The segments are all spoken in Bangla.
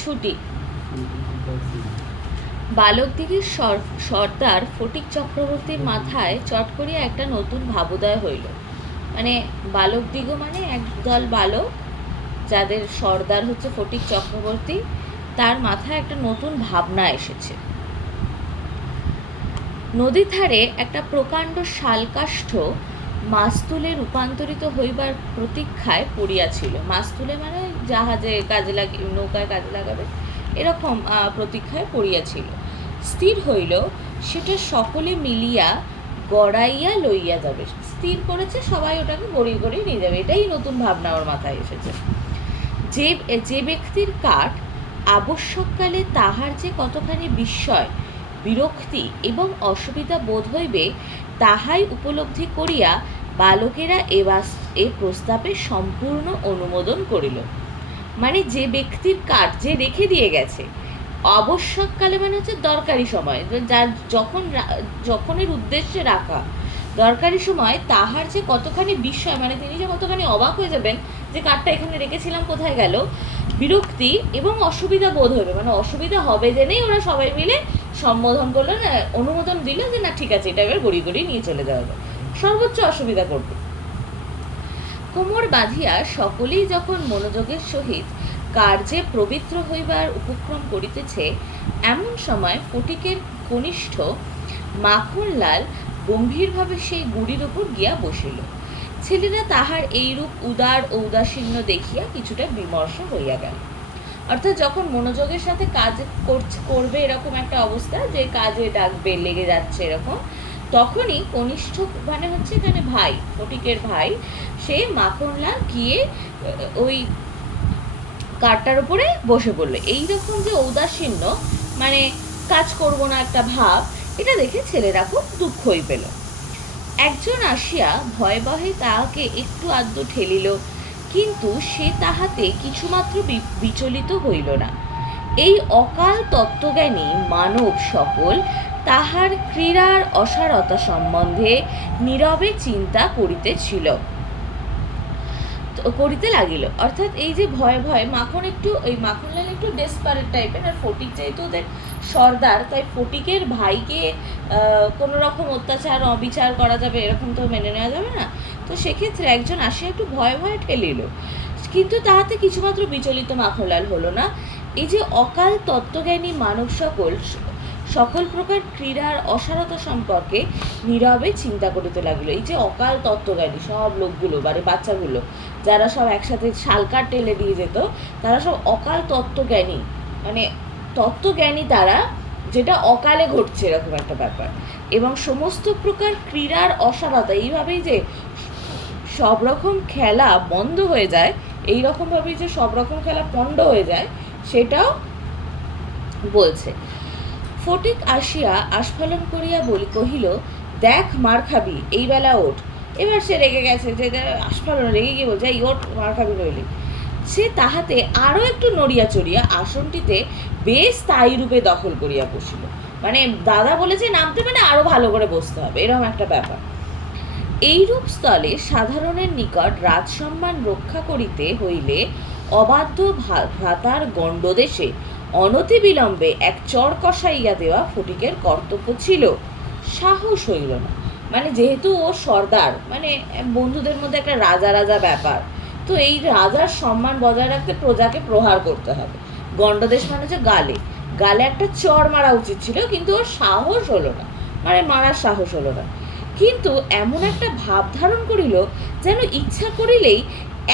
ছুটি। বালকদিগের সর্দার ফটিক চক্রবর্তীর মাথায় চট করিয়া একটা নতুন ভাবোদয় হইল। মানে বালকদিগ মানে একদল বালক, যাদের সর্দার হচ্ছে ফটিক চক্রবর্তী, তার মাথায় একটা নতুন ভাবনা এসেছে। নদীর ধারে একটা প্রকাণ্ড শালকাষ্ঠ মাস্তুলে রূপান্তরিত হইবার প্রতীক্ষায় পড়িয়াছিল। মাস্তুলে মানে জাহাজে কাজে লাগে, নৌকায় কাজে লাগাবে, এরকম প্রতীক্ষায় পড়িয়াছিল। স্থির হইল সেটা সকলে মিলিয়া গড়াইয়া লইয়া যাবে। স্থির করেছে সবাই ওটাকে গড়িয়ে গড়িয়ে নিয়ে যাবে, এটাই নতুন ভাবনা ওর মাথায় এসেছে। যে ব্যক্তির কাঠ আবশ্যককালে তাহার যে কতখানি বিস্ময়, বিরক্তি এবং অসুবিধা বোধ হইবে, তাহাই উপলব্ধি করিয়া বালকেরা এ প্রস্তাবে সম্পূর্ণ অনুমোদন করিল। মানে যে ব্যক্তির কাঠ যে রেখে দিয়ে গেছে আবশ্যককালে, মানে হচ্ছে দরকারি সময়, যার যখনের উদ্দেশ্যে রাখা, দরকারি সময় তাহার যে কতখানি বিস্ময়, মানে তিনি যে কতখানি অবাক হয়ে যাবেন যে কাঠটা এখানে রেখেছিলাম কোথায় গেল, বিরক্তি এবং অসুবিধা বোধ হবে, মানে অসুবিধা হবে জেনেই ওরা সবাই মিলে সম্বোধন করলো, না অনুমোদন দিল যে না ঠিক আছে এটা এবার গড়িয়ে গড়িয়ে নিয়ে চলে যাওয়া হবে, সর্বোচ্চ অসুবিধা করবে। কোমর বাঁধিয়া সকলেই যখন মনোযোগের সহিত কার্যে পবিত্র হইবার উপক্রম করিতেছে, এমন সময় ফটিকের কনিষ্ঠ মাখনলাল গম্ভীরভাবে সেই গুড়ির ওপর গিয়া বসিল। ছেলেরা তাহার এইরূপ উদার ঔদাসীন্য দেখিয়া কিছুটা বিমর্ষ হইয়া গেল। অর্থাৎ যখন মনোযোগের সাথে কাজ করবে এরকম একটা অবস্থা, যে কাজে ডাকবে লেগে যাচ্ছে এরকম, তখনই কনিষ্ঠ মানে হচ্ছে এখানে ভাই, ফটিকের ভাই, সে মাখনলাল গিয়ে ওই কাঠটার উপরে বসে পড়লো। এইরকম যে ঔদাসীন্য, মানে কাজ করবো না একটা ভাব, এটা দেখে ছেলেরা খুব দুঃখই পেল। একজন আসিয়া ভয়বহে তাহাকে একটু আধটু ঠেলিল, কিন্তু সে তাহাতে কিছুমাত্র বিচলিত হইল না। এই অকাল তত্ত্বজ্ঞানী মানব সকল তাহার ক্রীড়ার অসারতা সম্বন্ধে নীরবে চিন্তা করিতে লাগিল। অর্থাৎ এই যে ভয়ে ভয়ে মাখনলাল একটু ডেসপারেট টাইপের, আর ফটিক যেহেতু ওদের সর্দার, তাই ফটিকের ভাইকে কোনো রকম অত্যাচার অবিচার করা যাবে এরকম তো মেনে নেওয়া যাবে না। তো সেক্ষেত্রে একজন আসিয়া একটু ভয়ে ভয়ে ঠেলিল, কিন্তু তাহাতে কিছুমাত্র বিচলিত মাখনলাল হলো না। এই যে অকাল তত্ত্বজ্ঞানী মানব সকল প্রকার ক্রীড়ার অসারতা সম্পর্কে নীরবে চিন্তা করিতে লাগিল। এই যে অকাল তত্ত্বজ্ঞানী সব লোকগুলো, মানে বাচ্চাগুলো যারা সব একসাথে শালকাঠ টেলে দিয়ে যেত, তারা সব অকাল তত্ত্বজ্ঞানী, মানে তত্ত্বজ্ঞানী তারা, যেটা অকালে ঘটছে এরকম একটা ব্যাপার। এবং সমস্ত প্রকার ক্রীড়ার অসারতা, এইভাবেই যে সব রকম খেলা বন্ধ হয়ে যায়, এই রকমভাবেই যে সব রকম খেলা পণ্ড হয়ে যায়, সেটাও বলছে। ফটিক আসিয়া আস্ফালন করিয়া কহিল, দেখ মার খাবি, এই বেলা ওঠ। এবার সে রেগে গেছে, যে আস্ফালন রেগে গিয়ে বলছে, এই ওঠ, মার খাবি নইলে। সে তাহাতে আরও একটু নড়িয়া চড়িয়া আসনটিতে বেশ স্থায়ী রূপে দখল করিয়া বসিল। মানে দাদা বলেছে নামতে, মানে আরো ভালো করে বসতে হবে, এরকম একটা ব্যাপার। এইরূপ স্থলে সাধারণের নিকট রাজসম্মান রক্ষা করিতে হইলে অবাধ্য ভ্রাতার গণ্ডদেশে অনতিবিলম্বে এক চর কষাইয়া দেওয়া ফটিকের কর্তব্য ছিল। সাহস হইল না, মানে যেহেতু ও সর্দার, মানে বন্ধুদের মধ্যে একটা রাজা রাজা ব্যাপার, তো এই রাজার সম্মান বজায় রাখতে প্রজাকে প্রহার করতে হবে। গণ্ডদেশ মানে হচ্ছে গালে, গালে একটা চর মারা উচিত ছিল, কিন্তু ওর সাহস হলো না, মানে মারার সাহস হলো না। কিন্তু এমন একটা ভাব ধারণ করিল যেন ইচ্ছা করিলেই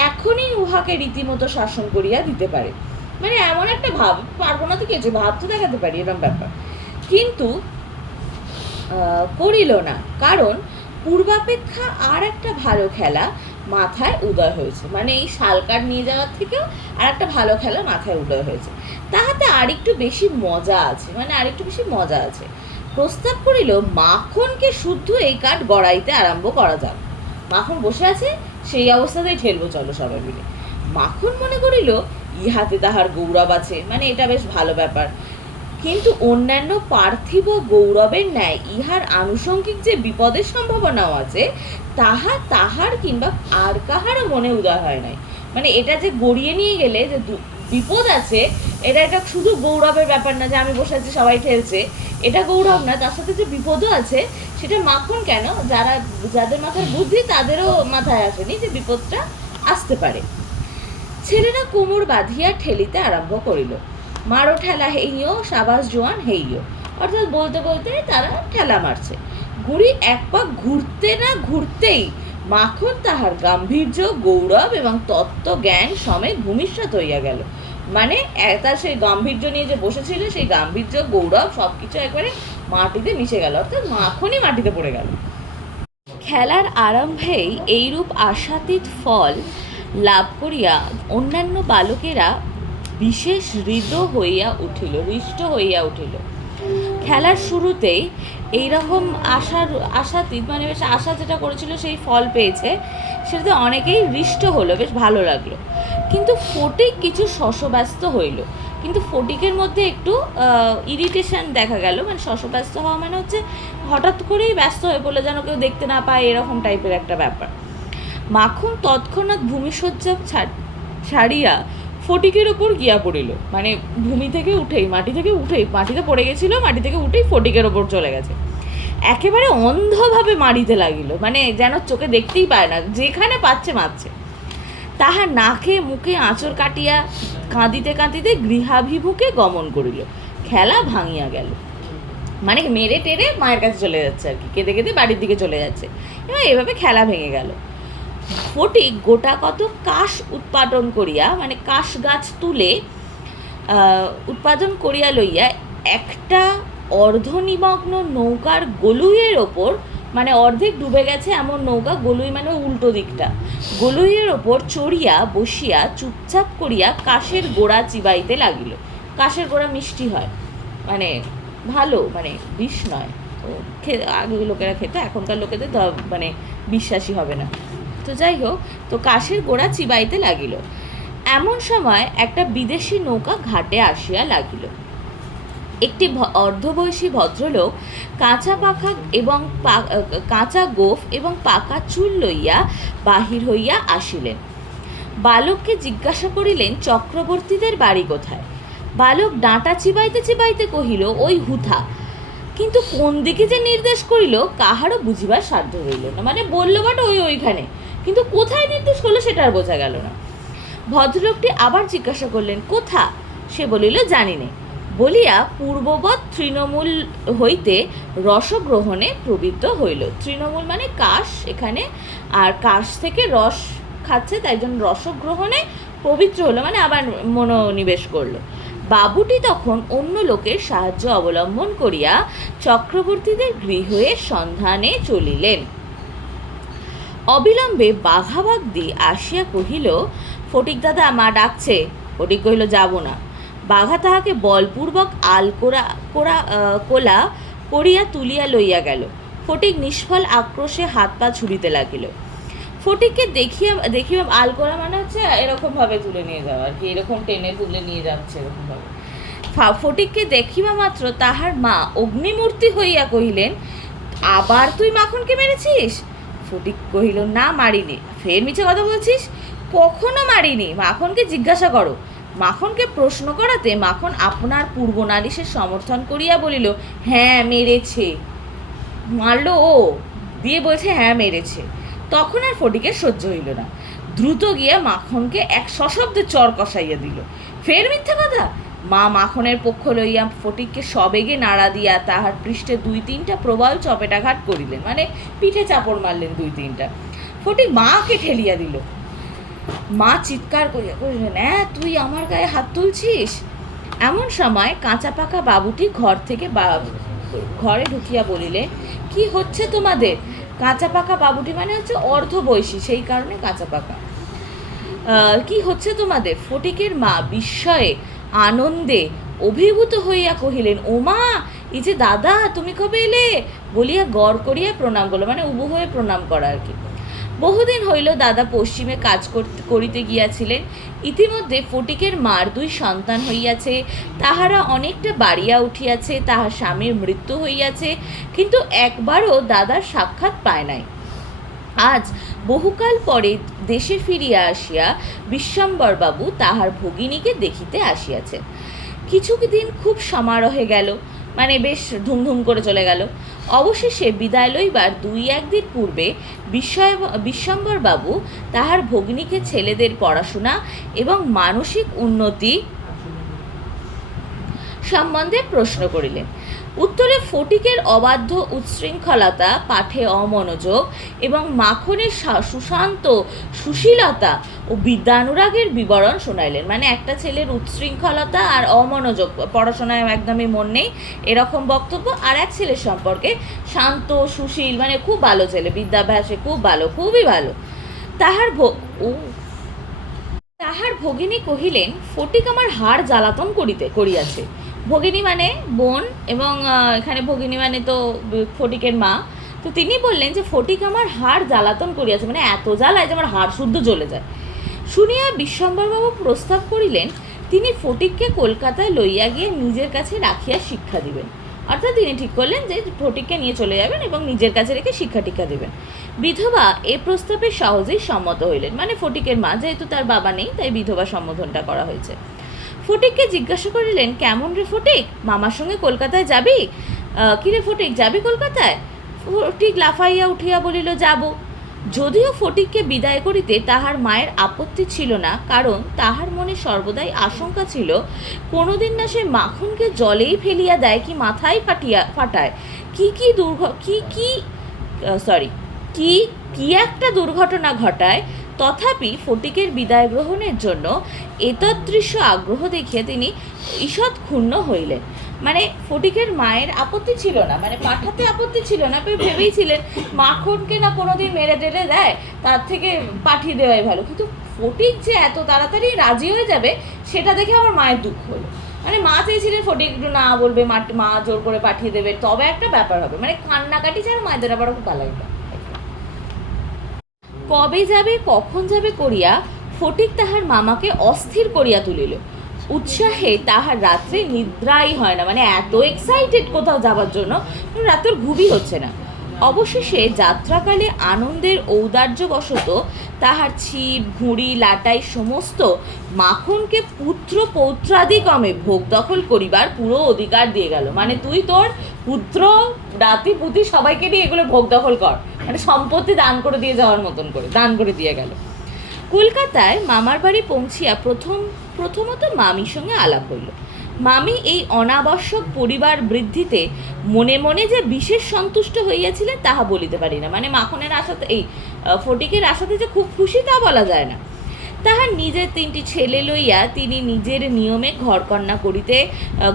এখনই উহাকে রীতিমতো শাসন করিয়া দিতে পারে। মানে এমন একটা ভাব, পারবো না তো কি হচ্ছে, ভাব তো দেখাতে পারি, এরকম ব্যাপার। কিন্তু করিল না, কারণ পূর্বাপেক্ষা আর একটা ভালো খেলা মাথায় উদয় হয়েছে। মানে এই শালকাঠ নিয়ে যাওয়ার থেকেও আর একটা ভালো খেলা মাথায় উদয় হয়েছে, তাহাতে আরেকটু বেশি মজা আছে, মানে আরেকটু বেশি মজা আছে। প্রস্তাব করিল, মাখনকে শুদ্ধ এই কাঠ গড়াইতে আরম্ভ করা যাক। মাখন বসে আছে, সেই অবস্থাতেই ঠেলবো, চলো সবাই মিলে। মাখন মনে করিল ইহাতে তাহার গৌরব আছে, মানে এটা বেশ ভালো ব্যাপার, কিন্তু অন্যান্য পার্থিব গৌরবের ন্যায় ইহার আনুষঙ্গিক যে বিপদের সম্ভাবনাও আছে, তাহার কিংবা আর কাহারও মনে উদয় হয় নাই। মানে এটা যে গড়িয়ে নিয়ে গেলে যে বিপদ আছে, এটা একটা শুধু গৌরবের ব্যাপার না যে আমি বসে আছি সবাই ঠেলছে, এটা গৌরব না, তার সাথে যে বিপদও আছে সেটা মাখন কেন, যাদের মাথায় বুদ্ধি তাদেরও মাথায় আসেনি যে বিপদটা আসতে পারে। ছেলেরা কোমর বাঁধিয়া ঠেলিতে আরম্ভ করিল। মারো ঠেলা হেইও, সাবাস জোয়ান হেইও, অর্থাৎ বলতে বলতে তারা ঠেলা মারছে। গুড়ি এক পাক ঘুরতে না ঘুরতেই মাখন তাহার গাম্ভীর্য, গৌরব এবং তত্ত্ব জ্ঞান সমেত ভূমিষ্যৎ হইয়া গেল। মানে তার সেই গাম্ভীর্য নিয়ে যে বসেছিল, সেই গাম্ভীর্য, গৌরব সবকিছু একবারে মাটিতে মিশে গেল, অর্থাৎ মাখনই মাটিতে পড়ে গেল। খেলার আরম্ভেই এইরূপ আশাতীত ফল লাভ করিয়া অন্যান্য বালকেরা বিশেষ হৃষ্ট হইয়া উঠিল। খেলার শুরুতেই এইরকম আশাতীত মানে বেশ আশা যেটা করেছিল সেই ফল পেয়েছে, সেটাতে অনেকেই হৃষ্ট হলো, বেশ ভালো লাগলো। কিন্তু ফটিক কিছু শশব্যস্ত হইল। কিন্তু ফটিকের মধ্যে একটু ইরিটেশন দেখা গেল, মানে শশব্যস্ত হওয়া মানে হচ্ছে হঠাৎ করেই ব্যস্ত হয়ে পড়লো, যেন কেউ দেখতে না পায়, এরকম টাইপের একটা ব্যাপার। মাখন তৎক্ষণাৎ ভূমিশয্যা ছাড়িয়া ফটিকের ওপর গিয়া পড়িল। মানে ভূমি থেকে উঠেই মাটিতে পড়ে গেছিল, মাটি থেকে উঠেই ফটিকের ওপর চলে গেছে। একেবারে অন্ধভাবে মারিতে লাগিল, মানে যেন চোখে দেখতেই পায় না, যেখানে পাচ্ছে মারছে। তাহার নাকে মুখে আঁচড় কাটিয়া কাঁদিতে কাঁদিতে গৃহাভিমুখে গমন করিল। খেলা ভাঙিয়া গেল, মানে মেরে টেরে মায়ের কাছে চলে যাচ্ছে আর কি, কেঁদে কেঁদে বাড়ির দিকে চলে যাচ্ছে। এবার এভাবে খেলা ভেঙে গেল। ফটিক গোটা কত কাশ উৎপাদন করিয়া, মানে কাশ গাছ তুলে উৎপাদন করিয়া লইয়া একটা অর্ধনিমগ্ন নৌকার গলুইয়ের ওপর, মানে অর্ধেক ডুবে গেছে এমন নৌকা, গলুই মানে উল্টো দিকটা, গলুইয়ের ওপর চড়িয়া বসিয়া চুপচাপ করিয়া কাশের গোড়া চিবাইতে লাগিল। কাশের গোড়া মিষ্টি হয়, মানে ভালো, মানে বিষ নয়। তো আগে লোকেরা খেত, এখনকার লোকেদের মানে বিশ্বাসী হবে না। তো যাই হোক, তো কাশের গোড়া চিবাইতে লাগিল। এমন সময় একটা বিদেশি নৌকা ঘাটে আসিয়া লাগিল। একটি অর্ধবয়সী ভদ্রলোক কাঁচা গোঁফ এবং পাকা চুল লইয়া বাহির হইয়া আসিলেন। বালককে জিজ্ঞাসা করিলেন চক্রবর্তীদের বাড়ি কোথায়। বালক ডাঁটা চিবাইতে চিবাইতে কহিল, ওই হুথা। কিন্তু কোন দিকে যে নির্দেশ করিল কাহারও বুঝিবার সাধ্য হইল না। মানে বললো বাট ওইখানে, কিন্তু কোথায় নির্দেশ করলো সেটা আর বোঝা গেল না। ভদ্রলোকটি আবার জিজ্ঞাসা করলেন, কোথা? সে বলিল, জানি নে। বলিয়া পূর্ববৎ তৃণমূল হইতে রসগ্রহণে প্রবৃত্ত হইল। তৃণমূল মানে কাশ এখানে, আর কাশ থেকে রস খাচ্ছে, তাই জন্য রসগ্রহণে পবিত্র হলো, মানে আবার মনোনিবেশ করলো। বাবুটি তখন অন্য লোকের সাহায্য অবলম্বন করিয়া চক্রবর্তীদের গৃহের সন্ধানে চলিলেন। অবিলম্বে বাঘাবাগদি আসিয়া কহিল, ফটিক দাদা, মা ডাকছে। ফটিক কহিল, যাব না। বাঘা তাহাকে বলপূর্বক কোলা করিয়া তুলিয়া লইয়া গেল। ফটিক নিষ্ফল আক্রোশে হাত পা ছুড়িতে লাগিল। ফটিককে দেখিয়া আলকোরা মানে হচ্ছে এরকমভাবে তুলে নিয়ে যাওয়া আর কি, এরকম টেনে তুলে নিয়ে যাচ্ছে এরকমভাবে। ফটিককে দেখিবা মাত্র তাহার মা অগ্নিমূর্তি হইয়া কহিলেন, আবার তুই মাখনকে মেরেছিস? ফটিক কহিল, না, মারিনি। ফের মিছে কথা বলছিস? কখনো মারিনি, মাখনকে জিজ্ঞাসা করো। মাখনকে প্রশ্ন করাতে মাখন আপনার পূর্ব নালিশের সমর্থন করিয়া বলিল, হ্যাঁ মেরেছে। মারলো ও, দিয়ে বলছে হ্যাঁ মেরেছে। তখন আর ফটিকের সহ্য হইল না, দ্রুত গিয়া মাখনকে এক সশব্দে চর কষাইয়া দিল। ফের মিথ্যা কথা। মা মাখনের পক্ষ লইয়া ফটিককে সবেগে নাড়া দিয়া তাহার পৃষ্ঠে 2-3টা প্রবল চপেটাঘাত করিলেন, মানে পিঠে চাপড় মারলেন 2-3টা। ফটিক মাকে ঠেলিয়া দিল। মা চিৎকার করিয়া কহিলেন, তুই আমার গায়ে হাত তুলছিস? এমন সময় কাঁচা পাকা বাবুটি ঘরে ঢুকিয়া বলিলে, কি হচ্ছে তোমাদের? কাঁচা পাকা বাবুটি মানে হচ্ছে অর্ধবয়সী, সেই কারণে কাঁচা পাকা। কি হচ্ছে তোমাদের? ফটিকের মা বিস্ময়ে আনন্দে অভিভূত হইয়া কহিলেন, ও মা, এই যে দাদা, তুমি কবে এলে? বলিয়া গড় করিয়া প্রণাম করলো, মানে উবু হয়ে প্রণাম করা আর কি। বহুদিন হইল দাদা পশ্চিমে কাজ করিতে গিয়াছিলেন। ইতিমধ্যে ফটিকের মার 2 সন্তান হইয়াছে, তাহারা অনেকটা বাড়িয়া উঠিয়াছে, তাহার স্বামীর মৃত্যু হইয়াছে, কিন্তু একবারও দাদার সাক্ষাৎ পায় নাই। আজ বহুকাল পরে দেশে ফিরিয়া আসিয়া বিশ্বম্বরবাবু তাহার ভগিনীকে দেখিতে আসিয়াছেন। কিছুদিন খুব সমারোহে গেল, মানে বেশ ধুমধুম করে চলে গেল। অবশেষে বিদায় লইবার 2-1 দিন পূর্বে বিশ্বম্বরবাবু তাহার ভগিনীকে ছেলেদের পড়াশোনা এবং মানসিক উন্নতি সম্বন্ধে প্রশ্ন করিলেন। উত্তরে ফটিকের অবাধ্য উচ্ছৃঙ্খলতা, পাঠে অমনোযোগ এবং মাখনের সুশান্ত সুশীলতা ও বিদ্যানুরাগের বিবরণ শোনাইলেন। মানে একটা ছেলের উচ্ছৃঙ্খলতা আর অমনোযোগ, পড়াশোনায় একদমই মন নেই, এরকম বক্তব্য। আর এক ছেলের সম্পর্কে শান্ত সুশীল, মানে খুব ভালো ছেলে, বিদ্যাভ্যাসে খুব ভালো, খুবই ভালো। তাহার ভগিনী কহিলেন, ফটিক আমার হাড় জ্বালাতন করিয়াছে। ভগিনী মানে বোন, এবং এখানে ভগিনী মানে তো ফটিকের মা। তো তিনি বললেন যে ফটিক আমার হাড় জ্বালাতন করিয়াছে, মানে এত জ্বালায় যে আমার হাড় শুদ্ধ জ্বলে যায়। শুনিয়া বিশ্বম্বরবাবু প্রস্তাব করিলেন তিনি ফটিককে কলকাতায় লইয়া গিয়ে নিজের কাছে রাখিয়া শিক্ষা দিবেন। অর্থাৎ তিনি ঠিক করলেন যে ফটিককে নিয়ে চলে যাবেন এবং নিজের কাছে রেখে শিক্ষা টিক্ষা দেবেন। বিধবা এ প্রস্তাবে সহজেই সম্মত হইলেন। মানে ফটিকের মা, যেহেতু তার বাবা নেই তাই বিধবা সম্বোধনটা করা হয়েছে। ফটিককে জিজ্ঞাসা করিলেন, কেমন রে ফটিক, মামার সঙ্গে কলকাতায় যাবি? কিরে ফটিক, যাবি কলকাতায়? ফটিক লাফাইয়া উঠিয়া বলিল, যাব। যদিও ফটিককে বিদায় করিতে তাহার মায়ের আপত্তি ছিল না, কারণ তাহার মনে সর্বদাই আশঙ্কা ছিল কোনোদিন না সে মাখনকে জলেই ফেলিয়া দেয় কি মাথায় ফাটায় কি একটা দুর্ঘটনা ঘটায়। তথাপি ফটিকের বিদায় গ্রহণের জন্য এতদৃশ্য আগ্রহ দেখিয়ে তিনি ঈষৎ ক্ষুণ্ণ হইলেন। মানে ফটিকের মায়ের আপত্তি ছিল না, মানে পাঠাতে আপত্তি ছিল না, ভেবেইছিলেন মাখনকে না কোনোদিন মেরে টেরে দেয়, তার থেকে পাঠিয়ে দেওয়াই ভালো। কিন্তু ফটিক যে এত তাড়াতাড়ি রাজি হয়ে যাবে সেটা দেখে আমার মায়ের দুঃখ হলো। মানে মা চেয়েছিলেন ফটিক একটু না বলবে, মা জোর করে পাঠিয়ে দেবে, তবে একটা ব্যাপার হবে। মানে কান্নাকাটি ছাড়া মায়েদের আবার খুব ভালো লাগবে। কবে যাবে কখন যাবে করিয়া ফটিক তাহার মামাকে অস্থির করিয়া তুলিল। উৎসাহে তাহার রাত্রে নিদ্রাই হয় না, মানে এত এক্সাইটেড কোথাও যাবার জন্য, রাতের ঘুমই হচ্ছে না। অবশেষে যাত্রাকালে আনন্দের ঔদার্যবশত তাহার ছিপ ঘুড়ি লাটাই সমস্ত মাখনকে পুত্র পৌত্রাদিক্রমে ভোগ দখল করিবার পুরো অধিকার দিয়ে গেল। মানে তুই তোর পুত্র নাতি পুতি সবাইকে নিয়ে এগুলো ভোগ দখল কর, মানে সম্পত্তি দান করে দিয়ে যাওয়ার মতন করে দান করে দিয়ে গেল। কলকাতায় মামার বাড়ি পৌঁছিয়া প্রথমত মামির সঙ্গে আলাপ হইল। মামি এই অনাবশ্যক পরিবার বৃদ্ধিতে মনে মনে যে বিশেষ সন্তুষ্ট হইয়াছিলেন তাহা বলিতে পারি না। মানে মাখনের আশাতে, এই ফটিকের আশাতে যে খুব খুশি তা বলা যায় না। তাহার নিজের 3টি ছেলে লইয়া তিনি নিজের নিয়মে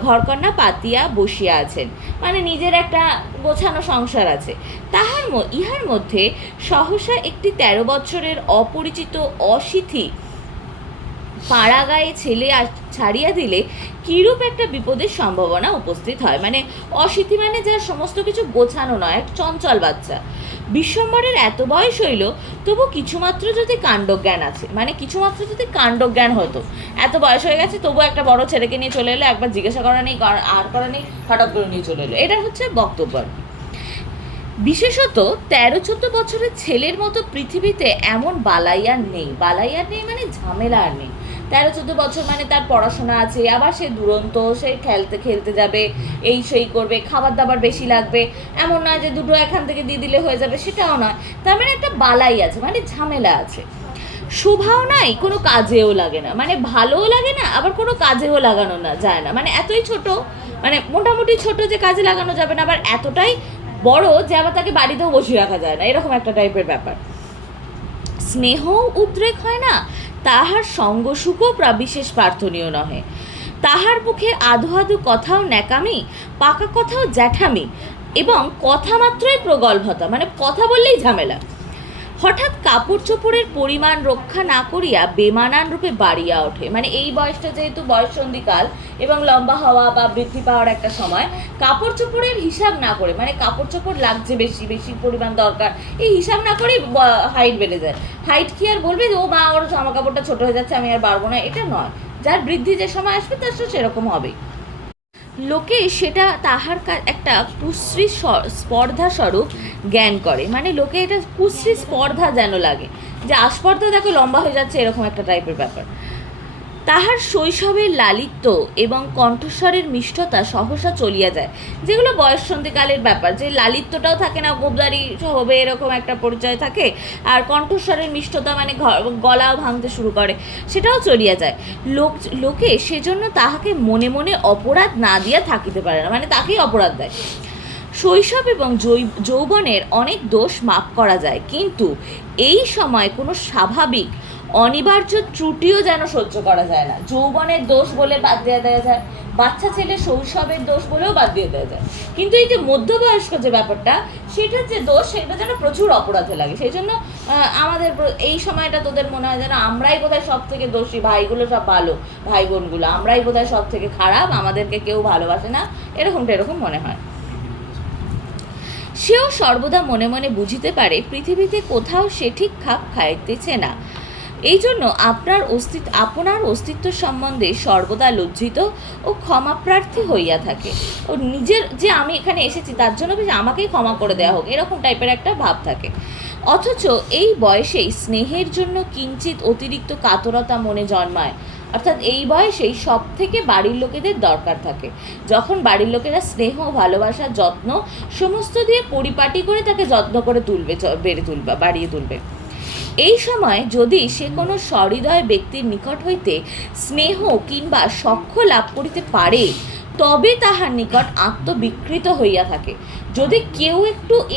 ঘরকন্না পাতিয়া বসিয়া আছেন। মানে নিজের একটা গোছানো সংসার আছে। ইহার মধ্যে সহসা একটি 13 বছরের অপরিচিত অশিথি পাড়াগায়ে ছেলে ছাড়িয়া দিলে কিরূপ একটা বিপদের সম্ভাবনা উপস্থিত হয়। মানে অশিথি মানে যার সমস্ত কিছু গোছানো নয়, এক চঞ্চল বাচ্চা। বিশ্বম্বরের এত বয়স হইল, তবু কিছুমাত্র যদি কাণ্ডজ্ঞান আছে, মানে কিছুমাত্র যদি কাণ্ডজ্ঞান হতো, এত বয়স হয়ে গেছে তবু একটা বড় ছেলেকে নিয়ে চলে এলো, একবার জিজ্ঞাসা করা নেই আর করা নেই, হঠাৎ করে নিয়ে চলে এলো, এটা হচ্ছে বক্তব্য। বিশেষত 13-14 বছরের ছেলের মতো পৃথিবীতে এমন বালাইয়ার নেই মানে ঝামেলা আর নেই। 13-14 বছর মানে তার পড়াশোনা আছে, আবার সে দুরন্ত, সে খেলতে যাবে, এই সেই করবে, খাবার দাবার বেশি লাগবে, এমন নয় যে দুটো এখান থেকে দিয়ে দিলে হয়ে যাবে, সেটাও নয়। তার মানে একটা বালাই আছে, মানে ঝামেলা আছে। শোভাও নাই, কোনো কাজেও লাগে না, মানে ভালোও লাগে না, আবার কোনো কাজেও লাগানো না যায় না। মানে এতই ছোট, মানে মোটামুটি ছোট যে কাজে লাগানো যাবে না, আবার এতটাই বড় যে আবার তাকে বাড়িতেও বসিয়ে রাখা যায় না, এরকম একটা টাইপের ব্যাপার। স্নেহ উদ্রেক হয় না, তাহার সঙ্গ সুখও বিশেষ প্রার্থনীয় নহে। তাহার মুখে আধো আধো কথাও ন্যাকামি, পাকা কথাও জ্যাঠামি, এবং কথা মাত্রই প্রগল্ভতা, মানে কথা বললেই ঝামেলা। হঠাৎ কাপড় চোপড়ের পরিমাণ রক্ষা না করিয়া বেমানান রূপে বাড়িয়া ওঠে। মানে এই বয়সটা যেহেতু বয়ঃসন্ধিকাল এবং লম্বা হওয়া বা বৃদ্ধি পাওয়ার একটা সময়, কাপড় চোপড়ের হিসাব না করে, মানে কাপড় চোপড় লাগছে বেশি পরিমাণ দরকার, এই হিসাব না করেই হাইট বেড়ে যায়। হাইট কি আর বলবে যে ও মা ওর জামা কাপড়টা ছোট হয়ে যাচ্ছে আমি আর পারবো না, এটা নয়। যার বৃদ্ধি যে সময় আসবে তার সেরকম হবেই। লোকে সেটা তাহার একটা কুশ্রী স্পর্ধা স্বরূপ জ্ঞান করে, মানে লোকে এটা কুশ্রী স্পর্ধা যেন লাগে, যে আস্পর্ধা দেখো লম্বা হয়ে যাচ্ছে, এরকম একটা টাইপের ব্যাপার। তাহার শৈশবের লালিত্য এবং কণ্ঠস্বরের মিষ্টতা সহসা চলিয়া যায়, যেগুলো বয়ঃসন্ধিকালের ব্যাপার, যে লালিত্যটাও থাকে না, গোবদারি হবে এরকম একটা পরিচয় থাকে, আর কণ্ঠস্বরের মিষ্টতা মানে গলাও ভাঙতে শুরু করে, সেটাও চলিয়া যায়। লোকে সেজন্য তাহাকে মনে মনে অপরাধ না দিয়া থাকিতে পারে না, মানে তাকেই অপরাধ দেয়। শৈশব এবং যৌবনের অনেক দোষ মাপ করা যায়, কিন্তু এই সময় কোনো স্বাভাবিক অনিবার্য ত্রুটিও যেন সহ্য করা যায় না। যৌবনের দোষ বলে বাদ দিয়ে দেওয়া যায়, বাচ্চা ছেলে শৈশবের দোষ বলেও বাদ দিয়ে দেওয়া যায়, কিন্তু এই যে মধ্যবয়স্ক যে ব্যাপারটা, সেটার যে দোষ, সেটা যেন প্রচুর অপরাধে লাগে। সেই জন্য আমাদের এই সময়টা তোদের মনে হয় যেন আমরাই বোধহয় সব থেকে দোষী, ভাইগুলো সব ভালো, ভাই বোনগুলো আমরাই বোধহয় সব থেকে খারাপ, আমাদেরকে কেউ ভালোবাসে না, এরকম মনে হয়। সেও সর্বদা মনে মনে বুঝিতে পারে পৃথিবীতে কোথাও সে ঠিক খাপ খাইতেছে না। এই জন্য আপনার অস্তিত্ব সম্বন্ধে সর্বদা লজ্জিত ও ক্ষমাপ্রার্থী হইয়া থাকে, ও নিজের যে আমি এখানে এসেছি তার জন্য বেশ আমাকেই ক্ষমা করে দেওয়া হোক, এরকম টাইপের একটা ভাব থাকে। অথচ এই বয়সেই স্নেহের জন্য কিঞ্চিত অতিরিক্ত কাতরতা মনে জন্মায়, অর্থাৎ এই বয়সেই সব থেকে বাড়ির লোকেদের দরকার থাকে, যখন বাড়ির লোকেরা স্নেহ, ভালোবাসা, যত্ন সমস্ত দিয়ে পরিপাটি করে তাকে যত্ন করে বাড়িয়ে তুলবে। এই সময় যদি সে কোনো সহৃদয় ব্যক্তির নিকট হইতে স্নেহ কিংবা সখ্য লাভ করিতে পারে, তবে তাহার নিকট আত্মবিকৃত হইয়া থাকে। যদি কেউ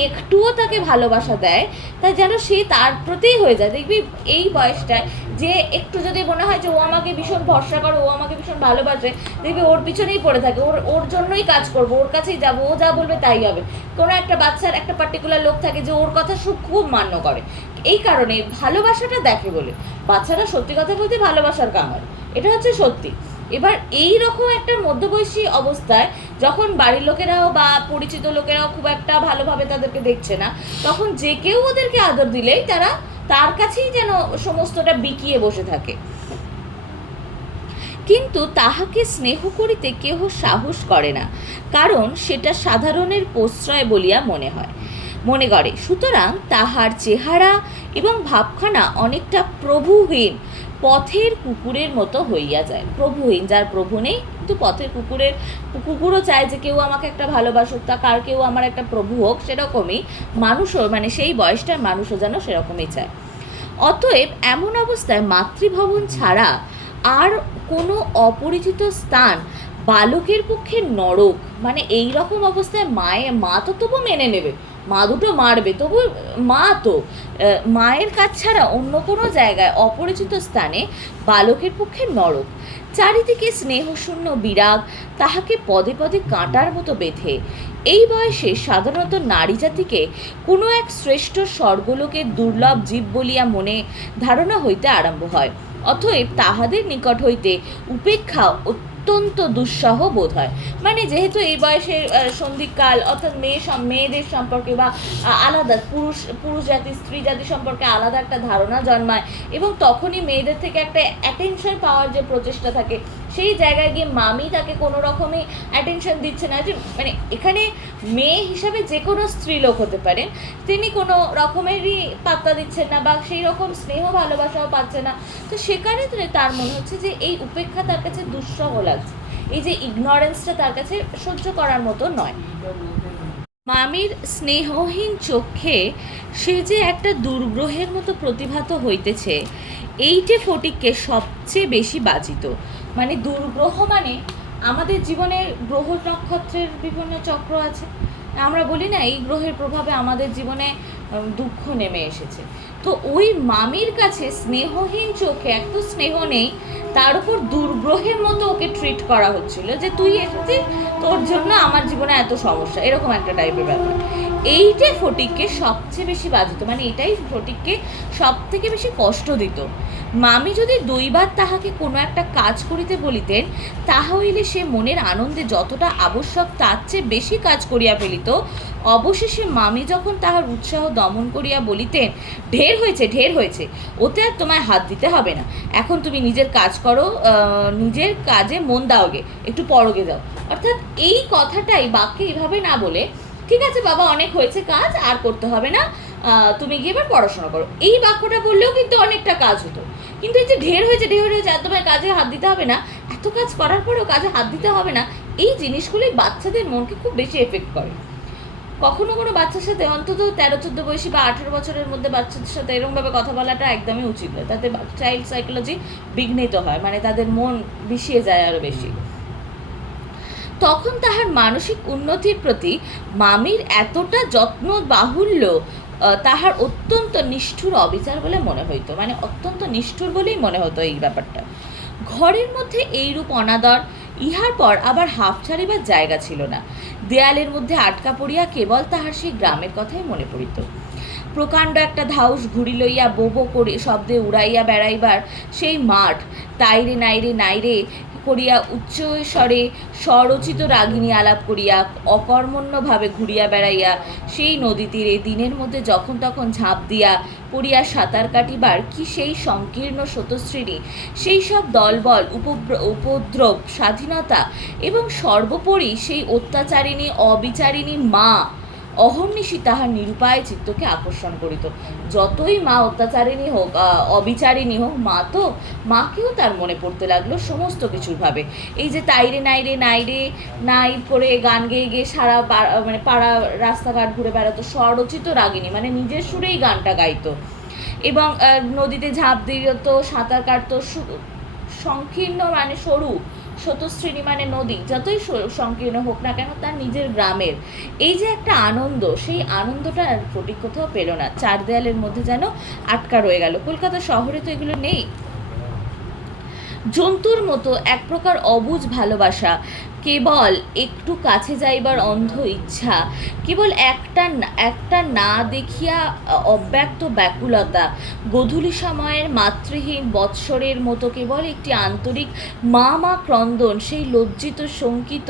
একটুও তাকে ভালোবাসা দেয়, তা যেন সে তার প্রতিই হয়ে যায়। দেখবি এই বয়সটায় যে একটু যদি মনে হয় যে ও আমাকে ভীষণ ভরসা করে, ও আমাকে ভীষণ ভালোবাসে, দেখবি ওর পিছনেই পড়ে থাকে, ওর জন্যই কাজ করবো, ওর কাছেই যাবো, ও যা বলবে তাই হবে। কোনো একটা বাচ্চার একটা পার্টিকুলার লোক থাকে যে ওর কথা খুব মান্য করে, এই কারণে ভালোবাসাটা দেখে বলে। বাচ্চারা সত্যি কথা বলতে ভালোবাসার কামার, এটা হচ্ছে সত্যি। এবার এই রকম একটা মধ্যবয়সী অবস্থায় যখন বাড়ির লোকেরাও বা পরিচিত লোকেরাও খুব একটা ভালোভাবে তাদেরকে দেখছে না, তখন যে কেউ ওদেরকে আদর দিলেই তারা তার কাছেই যেন সমস্তটা বিকিয়ে বসে থাকে। কিন্তু তাহাকে স্নেহ করিতে কেহ সাহস করে না, কারণ সেটা সাধারণের প্রশ্রয় বলিয়া মনে করে। সুতরাং তাহার চেহারা এবং ভাবখানা অনেকটা প্রভুহীন পথের কুকুরের মতো হইয়া যায়। প্রভুহীন, যার প্রভু নেই, কিন্তু পথের কুকুরও চায় যে কেউ আমাকে একটা ভালোবাসুক, তা কার কেউ আমার একটা প্রভু হোক, সেরকমই মানুষও, মানে সেই বয়সটার মানুষও যেন সেরকমই চায়। অতএব এমন অবস্থায় মাতৃভবন ছাড়া আর কোনো অপরিচিত স্থান বালকের পক্ষে নরক। মানে এই রকম অবস্থায় মা তো তবু মেনে নেবে, মা দুটো মারবে, তবু মায়ের কাছ ছাড়া অন্য কোনো জায়গায় অপরিচিত স্থানে বালকের পক্ষে নরক। চারিদিকে স্নেহশূন্য বিরাগ তাহাকে পদে পদে কাঁটার মতো বেঁধে। এই বয়সে সাধারণত নারী জাতিকে কোনো এক শ্রেষ্ঠ স্বর্গলোকের দুর্লভ জীব বলিয়া মনে ধারণা হইতে আরম্ভ হয়। অতএব তাহাদের নিকট হইতে উপেক্ষা অত্যন্ত দুঃসহ বোধ হয়। মানে যেহেতু এই বয়সের সন্ধিকাল, অর্থাৎ মেয়েদের সম্পর্কে বা আলাদা পুরুষ জাতি স্ত্রী জাতি সম্পর্কে আলাদা একটা ধারণা জন্মায়, এবং তখনই মেয়েদের থেকে একটা অ্যাটেনশন পাওয়ার যে প্রচেষ্টা থাকে, সেই জায়গায় গিয়ে মামি তাকে কোনো রকমই অ্যাটেনশন দিচ্ছে না। যে মানে এখানে মেয়ে হিসাবে যে কোনো স্ত্রীলোক হতে পারেন, তিনি কোনো রকমেরই পাত্তা দিচ্ছেন না বা সেই রকম স্নেহ ভালোবাসাও পাচ্ছে না। তো সেখানে তার মনে হচ্ছে যে এই উপেক্ষা তার কাছে দুঃসহ লাগছে, এই যে ইগনোরেন্সটা তার কাছে সহ্য করার মতো নয়। মামির স্নেহহীন চোখে সে যে একটা দুর্গ্রহের মতো প্রতিভাত হইতেছে, এইটে ফটিককে সবচেয়ে বেশি বাজিত। মানে দুর্গ্রহ মানে আমাদের জীবনের গ্রহ নক্ষত্রের বিভিন্ন চক্র আছে, আমরা বলি না এই গ্রহের প্রভাবে আমাদের জীবনে দুঃখ নেমে এসেছে। তো ওই মামির কাছে স্নেহহীন চোখে, এক তো স্নেহ নেই, তার উপর দুর্গ্রহের মতো ওকে ট্রিট করা হচ্ছিল, যে তুই এসেছিস, তোর জন্য আমার জীবনে এত সমস্যা, এরকম একটা টাইপের ব্যাপার। এইটাই ফটিককে সবচেয়ে বেশি বাজিত, মানে এটাই ফটিককে সব থেকে বেশি কষ্ট দিত। মামি যদি দুইবার তাহাকে কোনো একটা কাজ করিতে বলিতেন, তাহা হইলে সে মনের আনন্দে যতটা আবশ্যক তার চেয়ে বেশি কাজ করিয়া ফেলিত। অবশেষে মামি যখন তাহার উৎসাহ দমন করিয়া বলিতেন, ঢের হয়েছে, ওতে আর তোমায় হাত দিতে হবে না, এখন তুমি নিজের কাজ করো, নিজের কাজে মন দাওগে, একটু পরগে যাও, অর্থাৎ এই কথাটাই বাক্যে এইভাবে না বলে, ঠিক আছে বাবা অনেক হয়েছে কাজ, আর করতে হবে না, তুমি গিয়ে এবার পড়াশোনা করো, এই বাক্যটা বললেও কিন্তু অনেকটা কাজ হতো। কিন্তু এই যে ঢের হয়েছে আর তোমায় কাজে হাত দিতে হবে না, এত কাজ করার পরেও কাজে হাত দিতে হবে না, এই জিনিসগুলোই বাচ্চাদের মনকে খুব বেশি এফেক্ট করে। কখনো কোনো বাচ্চার সাথে অন্তত 13-14 বয়সী বা 18 বছরের মধ্যে বাচ্চাদের সাথে এরকমভাবে কথা বলাটা একদমই উচিত নয়, তাতে চাইল্ড সাইকোলজি বিঘ্নিত হয়, মানে তাদের মন বিষিয়ে যায় আরও বেশি। তখন তাহার মানসিক উন্নতির প্রতি মামির এতটা যত্ন বাহুল্য তাহার অত্যন্ত নিষ্ঠুর অবিচার বলে মনে হইতো, মানে অত্যন্ত নিষ্ঠুর বলেই মনে হতো এই ব্যাপারটা। ঘরের মধ্যে এইরূপ অনাদর, ইহার পর আবার হাফ ছাড়িবার জায়গা ছিল না। দেয়ালের মধ্যে আটকা পড়িয়া কেবল তাহার সেই গ্রামের কথাই মনে পড়িত। প্রকাণ্ড একটা ধাউস ঘুড়ি লইয়া বোবো করে শব্দে উড়াইয়া বেড়াইবার সেই মাঠ, তাইরে নাইরে করিয়া উচ্চ স্বরে স্বরচিত রাগিনী আলাপ করিয়া অকর্মণ্যভাবে ঘুরিয়া বেড়াইয়া সেই নদী তীরে দিনের মধ্যে যখন তখন ঝাঁপ দিয়া পড়িয়া সাঁতার কাটিবার কি সেই সংকীর্ণ স্রোতস্বিনী, সেই সব দলবল উপদ্রব, স্বাধীনতা এবং সর্বোপরি সেই অত্যাচারিণী অবিচারিণী মা অহর্নিশি তাহার নিরুপায় চিত্তকে আকর্ষণ করিত। যতই মা অত্যাচারিণী হোক, অবিচারিণী হোক, মাকেও তার মনে পড়তে লাগলো সমস্ত কিছুর ভাবে। এই যে তাইরে নাই করে গান গেয়ে সারা মানে পাড়া রাস্তাঘাট ঘুরে বেড়াতো, স্বরচিত রাগিনী, মানে নিজের সুরেই গানটা গাইতো, এবং নদীতে ঝাঁপ দিত, সাঁতার কাটতো, সংকীর্ণ মানে সরু, স্রোতস্বিনী মানে নদী, যতই সংকীর্ণ হোক না কেন তার নিজের গ্রামের এই যে একটা আনন্দ, সেই আনন্দটা আর ফটিক কোথাও পেল না, চার দেয়ালের মধ্যে যেন আটকা রয়ে গেল। কলকাতা শহরে তো এগুলো নেই। জন্তুর মতো এক প্রকার অবুঝ ভালোবাসা, কেবল একটু কাছে যাইবার অন্ধ ইচ্ছা, কেবল একটা না দেখিয়া অব্যক্ত ব্যাকুলতা, গোধূলি সময়ের মাতৃহীন বৎসরের মতো কেবল একটি আন্তরিক মা ক্রন্দন, সেই লজ্জিত শঙ্কিত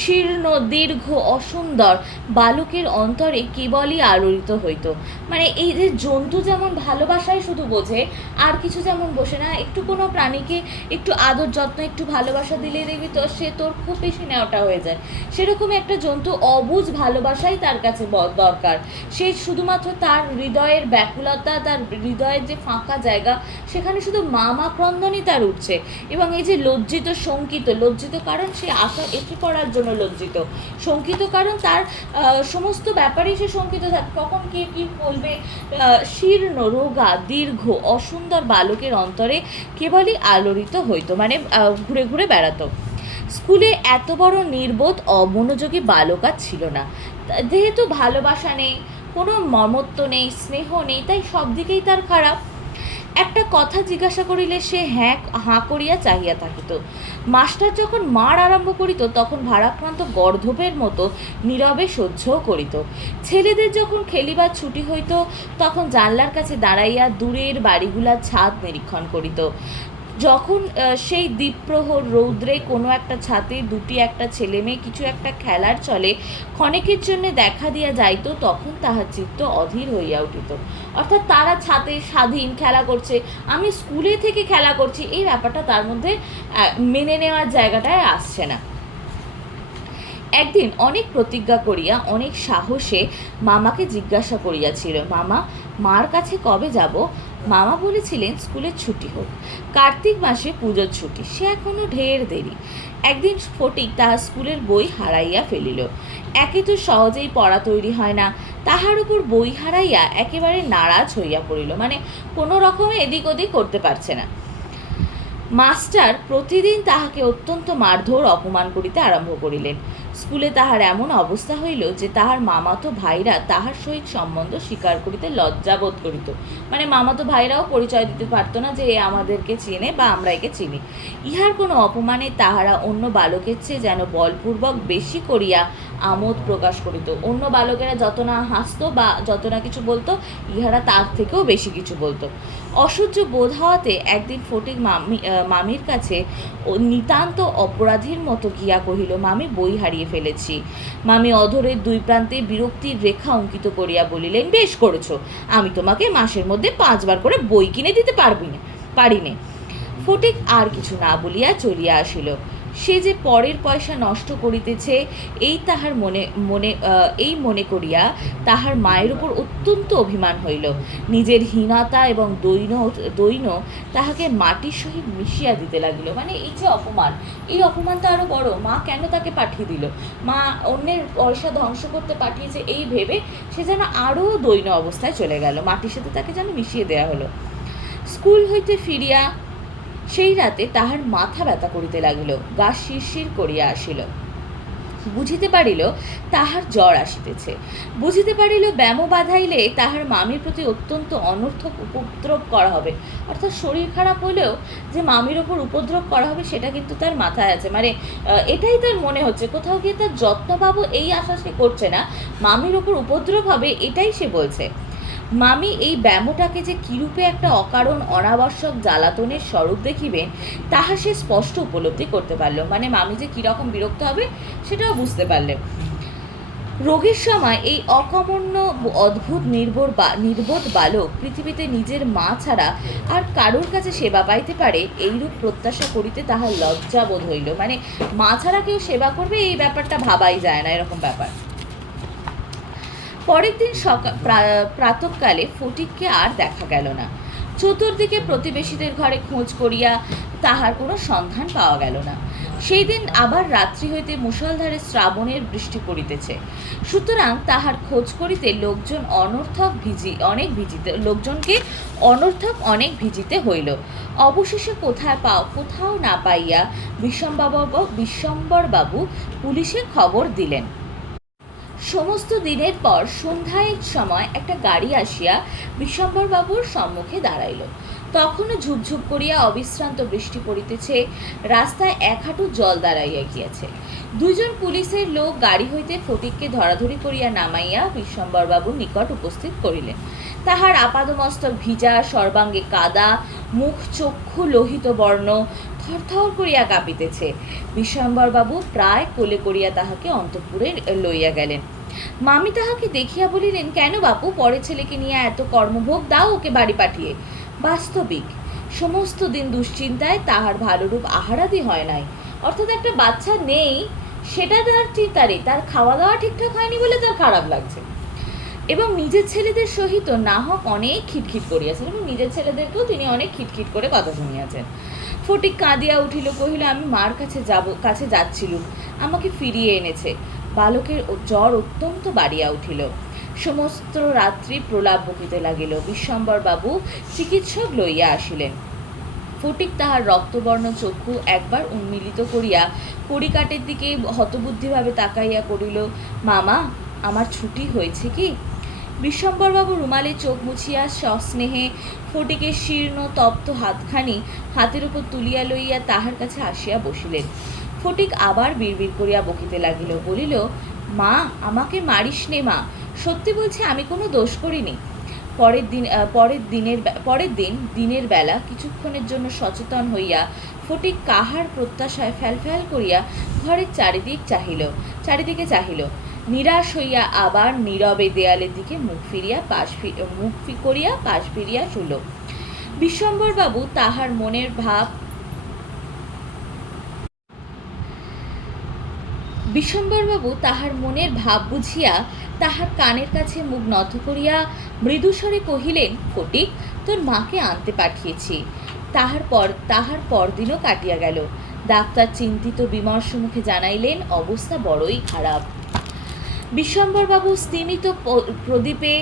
শীর্ণ দীর্ঘ অসুন্দর বালকের অন্তরে কেবলই আলোড়িত হইত। মানে এই যে জন্তু যেমন ভালোবাসায় শুধু বোঝে, আর কিছু যেমন বসে না, একটু কোনো প্রাণীকে একটু আদর যত্ন একটু ভালোবাসা দিলে দেখবি তো সে তোর খুব বেশি নেওয়াটা হয়ে যায়। সেরকমই একটা জন্তু, অবুঝ ভালোবাসাই তার কাছে দরকার। সে শুধুমাত্র তার হৃদয়ের ব্যাকুলতা, তার হৃদয়ের যে ফাঁকা জায়গা, সেখানে শুধু মা ক্রন্দনই তার উঠছে। এবং এই যে লজ্জিত লজ্জিত কারণ সে আশা এটি করার জন্য লজ্জিত, শঙ্কিত কারণ তার সমস্ত ব্যাপারেই সে শঙ্কিত থাকে, কখন কে কী বলবে। শীর্ণ রোগা দীর্ঘ অসুন্দর বালকের অন্তরে কেবলই আলোড়িত হইতো, মানে ঘুরে ঘুরে বেড়াতো। স্কুলে এত বড় নির্বোধ অমনোযোগী বালক আর ছিল না। যেহেতু ভালোবাসা নেই, কোনো মমত্ব নেই, স্নেহ নেই, তাই সব দিকেই তার খারাপ। একটা কথা জিজ্ঞাসা করিলে সে হাঁ করিয়া চাহিয়া থাকিত। মাস্টার যখন মার আরম্ভ করিত তখন ভারাক্রান্ত গর্ধবের মতো নীরবে সহ্যও করিত। ছেলেদের যখন খেলিবার ছুটি হইত তখন জানলার কাছে দাঁড়াইয়া দূরের বাড়িগুলার ছাদ নিরীক্ষণ করিত। যখন সেই দ্বীপ্রহর রৌদ্রে কোনো একটা ছাদে দুটি একটা ছেলে মেয়ে কিছু একটা খেলার চলে ক্ষণেকের জন্য দেখা দিয়া যাইত, তখন তাহার চিত্ত অধীর হইয়া উঠিত। অর্থাৎ তারা ছাদে স্বাধীন খেলা করছে, আমি স্কুলে থেকে খেলা করছি, এই ব্যাপারটা তার মধ্যে মেনে নেওয়ার জায়গাটায় আসছে না। একদিন অনেক প্রতিজ্ঞা করিয়া অনেক সাহসে মামাকে জিজ্ঞাসা করিয়াছিল, মার কাছে কবে যাব? মামা বলেছিলেন স্কুলের ছুটি হোক, কার্তিক মাসে পুজোর ছুটি, সে এখনো ঢের দেরি। একদিন ফটিক তাহার স্কুলের বই হারাইয়া ফেলিল। একে তো সহজেই পড়া তৈরি হয় না, তাহার উপর বই হারাইয়া একেবারে নারাজ হইয়া পড়িল, মানে কোনো রকমে এদিক ওদিক করতে পারছে না। মাস্টার প্রতিদিন তাহাকে অত্যন্ত মারধর অপমান করিতে আরম্ভ করিলেন। স্কুলে তাহার এমন অবস্থা হইল যে তাহার মামাতো ভাইরা তাহার সহিত সম্বন্ধ স্বীকার করিতে লজ্জাবোধ করিত, মানে মামাতো ভাইরাও পরিচয় দিতে পারত না যে এ আমাদেরকে চেনে বা আমরা একে চিনি। ইহার কোনো অপমানে তাহারা অন্য বালকের চেয়ে যেন বলপূর্বক বেশি করিয়া আমোদ প্রকাশ করিত। অন্য বালকেরা যত না হাসতো বা যত না কিছু বলতো, ইহারা তার থেকেও বেশি কিছু বলতো। অসহ্য বোধ হওয়াতে একদিন ফটিক মামির কাছে ও নিতান্ত অপরাধীর মতো গিয়া কহিল, মামি, বই হারিয়ে ফেলেছি। মামি অধরের দুই প্রান্তে বিরক্তির রেখা অঙ্কিত করিয়া বলিলেন, বেশ করেছো, আমি তোমাকে মাসের মধ্যে 5 বার করে বই কিনে দিতে পারিনে। ফটিক আর কিছু না বলিয়া চলিয়া আসিল। সে যে পরের পয়সা নষ্ট করিতেছে এই তাহার মনে করিয়া তাহার মায়ের উপর অত্যন্ত অভিমান হইল। নিজের হীনতা এবং দৈন্য তাহাকে মাটির সহিত মিশিয়া দিতে লাগিল। মানে এই যে অপমান, এই অপমানটা আরো বড়। মা কেন তাকে পাঠিয়ে দিল, মা অন্যের পয়সা ধ্বংস করতে পাঠিয়েছে এই ভেবে সে যেন আরো দৈন্য অবস্থায় চলে গেল, মাটির সাথে তাকে যেন মিশিয়ে দেয়া হলো। স্কুল হইতে ফিরিয়া সেই রাতে তাহার মাথা ব্যথা করিতে লাগিল, গা শিরশির করিয়া আসিল। বুঝিতে পারিল তাহার জ্বর আসিতেছে। বুঝিতে পারিল ব্যামো বাঁধাইলে তাহার মামির প্রতি অত্যন্ত অনর্থক উপদ্রব করা হবে। অর্থাৎ শরীর খারাপ হলেও যে মামির ওপর উপদ্রব করা হবে সেটা কিন্তু তার মাথায় আছে। মানে এটাই তার মনে হচ্ছে, কোথাও গিয়ে তার যত্ন পাবো এই আশা সে করছে না, মামির ওপর উপদ্রব হবে এটাই সে বলছে। মামি এই ব্যামোটাকে যে কিরূপে একটা অকারণ অনাবশ্যক জ্বালাতনের স্বরূপ দেখিবেন তাহা সে স্পষ্ট উপলব্ধি করতে পারল। মানে মামি যে কীরকম বিরক্ত হবে সেটাও বুঝতে পারলে। রোগের সময় এই অকমন্য অদ্ভুত নির্বোধ বালক পৃথিবীতে নিজের মা ছাড়া আর কারোর কাছে সেবা পাইতে পারে এইরূপ প্রত্যাশা করিতে তাহার লজ্জাবোধ হইল। মানে মা ছাড়া কেউ সেবা করবে এই ব্যাপারটা ভাবাই যায় না, এরকম ব্যাপার। পরের দিন প্রাতঃকালে ফটিককে আর দেখা গেল না। চতুর্দিকে প্রতিবেশীদের ঘরে খোঁজ করিয়া তাহার কোনো সন্ধান পাওয়া গেল না। সেই দিন আবার রাত্রি হইতে মুষলধারে শ্রাবণের বৃষ্টি পড়িতেছে, সুতরাং তাহার খোঁজ করিতে লোকজনকে অনর্থক অনেক ভিজিতে হইল। অবশেষে কোথাও না পাইয়া বিশ্বম্বরবাবু পুলিশে খবর দিলেন। সমস্ত দিনের পর সন্ধ্যায় সময় একটা গাড়ি আসিয়া বিশ্বম্বরবাবুর সম্মুখে দাঁড়াইল। তখনও ঝুপঝুপ করিয়া অবিশ্রান্ত বৃষ্টি পড়িতেছে, রাস্তায় 1 হাঁটু জল দাঁড়াইয়া গিয়াছে। 2 জন পুলিশের লোক গাড়ি হইতে ফটিককে ধরাধরি করিয়া নামাইয়া বিশ্বম্বরবাবুর নিকট উপস্থিত করিলেন। তাহার আপাদমস্তক ভিজা, সর্বাঙ্গে কাদা, মুখ চক্ষু লোহিত বর্ণ, থরথর করিয়া কাঁপিতেছে। বিশ্বম্বরবাবু প্রায় কোলে করিয়া তাহাকে অন্তঃপুরে লইয়া গেলেন। মামি তাহাকে দেখিয়া বলিলেন, কেন বাপু, পরে ছেলেকে নিয়ে এত কর্মভোগ, দাও ওকে বাড়ি পাঠিয়ে। বাস্তবিক সমস্ত দিন দুশ্চিন্তায় তাহার ভালোরূপ আহারাদি হয় নাই। অর্থাৎ একটা বাচ্চা নেই সেটা তার চিন্তারে, তার খাওয়া দাওয়া ঠিকঠাক হয়নি বলে তার খারাপ লাগছে, এবং নিজের ছেলেদের সহিত না হোক অনেক খিটখিট করিয়াছেন, এবং নিজের ছেলেদেরকেও তিনি অনেক খিটখিট করে কথা শুনিয়াছেন। ফটিক কাঁদিয়া উঠিল, কহিল, আমি মার কাছে যাচ্ছিলুম, আমাকে ফিরিয়ে এনেছে। বালকের জ্বর অত্যন্ত বাড়িয়া উঠিল, সমস্ত রাত্রি প্রলাপ বকিতে লাগিল। বিশ্বম্বরবাবু চিকিৎসক লইয়া আসিলেন। ফটিক তাহার রক্তবর্ণ চক্ষু একবার উন্মিলিত করিয়া কড়িকাঠের দিকে হতবুদ্ধিভাবে তাকাইয়া করিল, মামা, আমার ছুটি হয়েছে কি? বিশ্বম্বরবাবু রুমালে চোখ মুছিয়া সস্নেহে ফটিকের শীর্ণ তপ্ত হাতখানি হাতের উপর তুলিয়া লইয়া তাহার কাছে আসিয়া বসিলেন। ফটিক আবার বিড়বিড় করিয়া বকিতে লাগিল, বলিল, মা, আমাকে মারিস নে মা, সত্যি বলছি আমি কোনো দোষ করিনি। পরের দিন দিনের বেলা কিছুক্ষণের জন্য সচেতন হইয়া ফটিক কাহার প্রত্যাশায় ফ্যালফ্যাল করিয়া ঘরের চারিদিকে চাহিল। নিরাশ হইয়া আবার নীরবে দেয়ালের দিকে মুখ করিয়া পাশ ফিরিয়া শুল। বিশ্বম্বরবাবু তাহার মনের ভাব বুঝিয়া তাহার কানের কাছে মুখ নত করিয়া মৃদুস্বরে কহিলেন, ফটিক, তোর মাকে আনতে পাঠিয়েছি। তাহার পরদিনও কাটিয়া গেল। ডাক্তার চিন্তিত বিমর্ষ মুখে জানাইলেন, অবস্থা বড়ই খারাপ। বিশ্বম্বরবাবু স্তিমিত প্রদীপে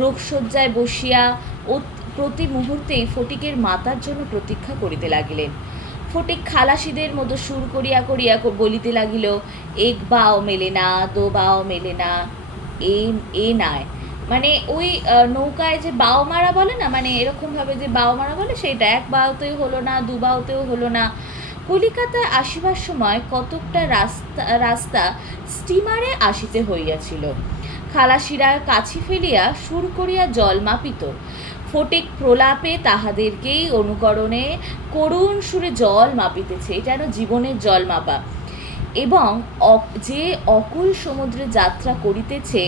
রোগশয্যায় বসিয়া প্রতি মুহূর্তেই ফটিকের মাতার জন্য প্রতীক্ষা করিতে লাগিলেন। ফটিক খালাসিদের মতো সুর করিয়া করিয়া বলিতে লাগিল, এক বাও মেলে না, দো বাও মেলে না, এ নাই। মানে ওই নৌকায় যে বাও মারা বলে না, মানে এরকমভাবে যে বাও মারা বলে সেইটা, 1 বাওতেও হলো না, 2 বাওতেও হলো না, কলিকাতায় আসিবার সময় কতকটা রাস্তা স্টিমারে আসিতে হইয়াছিল। খালাসিরা কাছি ফেলিয়া সুর করিয়া জল মাপিত। ফটিক প্রলাপে তাহাদেরকেই অনুকরণে করুণ সুরে জল মাপিতেছে, যেন জীবনের জল মাপা, এবং যে অকুল সমুদ্রে যাত্রা করিতেছে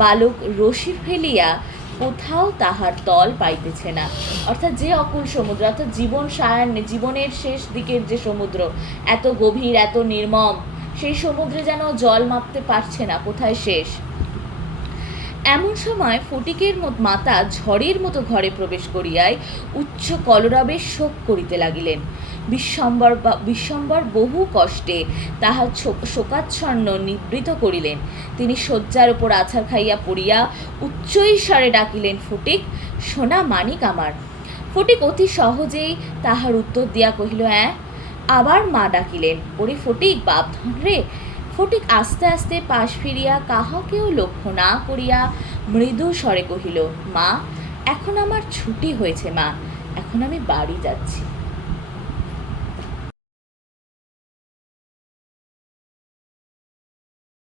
বালক রশি ফেলিয়া কোথাও তাহার তল পাইতেছে না। অর্থাৎ যে অকুল সমুদ্র, অর্থাৎ জীবনের শেষ দিকের যে সমুদ্র, এত গভীর, এত নির্মম, সেই সমুদ্রে যেন জল মাপতে পারছে না, কোথায় শেষ। এমন সময় ফটিকের মাতা ঝড়ের মতো ঘরে প্রবেশ করিয়াই উচ্চ কলরবে শোক করিতে লাগিলেন। বিশ্বম্বর বহু কষ্টে তাহার শোকাচ্ছন্ন নিবৃত করিলেন। তিনি শয্যার উপর আছাড় খাইয়া পড়িয়া উচ্চৈঃস্বরে ডাকিলেন, ফটিক, সোনা মানিক আমার। ফটিক অতি সহজেই তাহার উত্তর দিয়া কহিল, আবার মা ডাকিলেন, ওরে ফটিক, বাপধন রে। ফটিক আস্তে আস্তে পাশ ফিরিয়া কাহাকেও লক্ষ্য না করিয়া মৃদু স্বরে কহিল, মা, এখন আমার ছুটি হয়েছে মা, এখন আমি বাড়ি যাচ্ছি।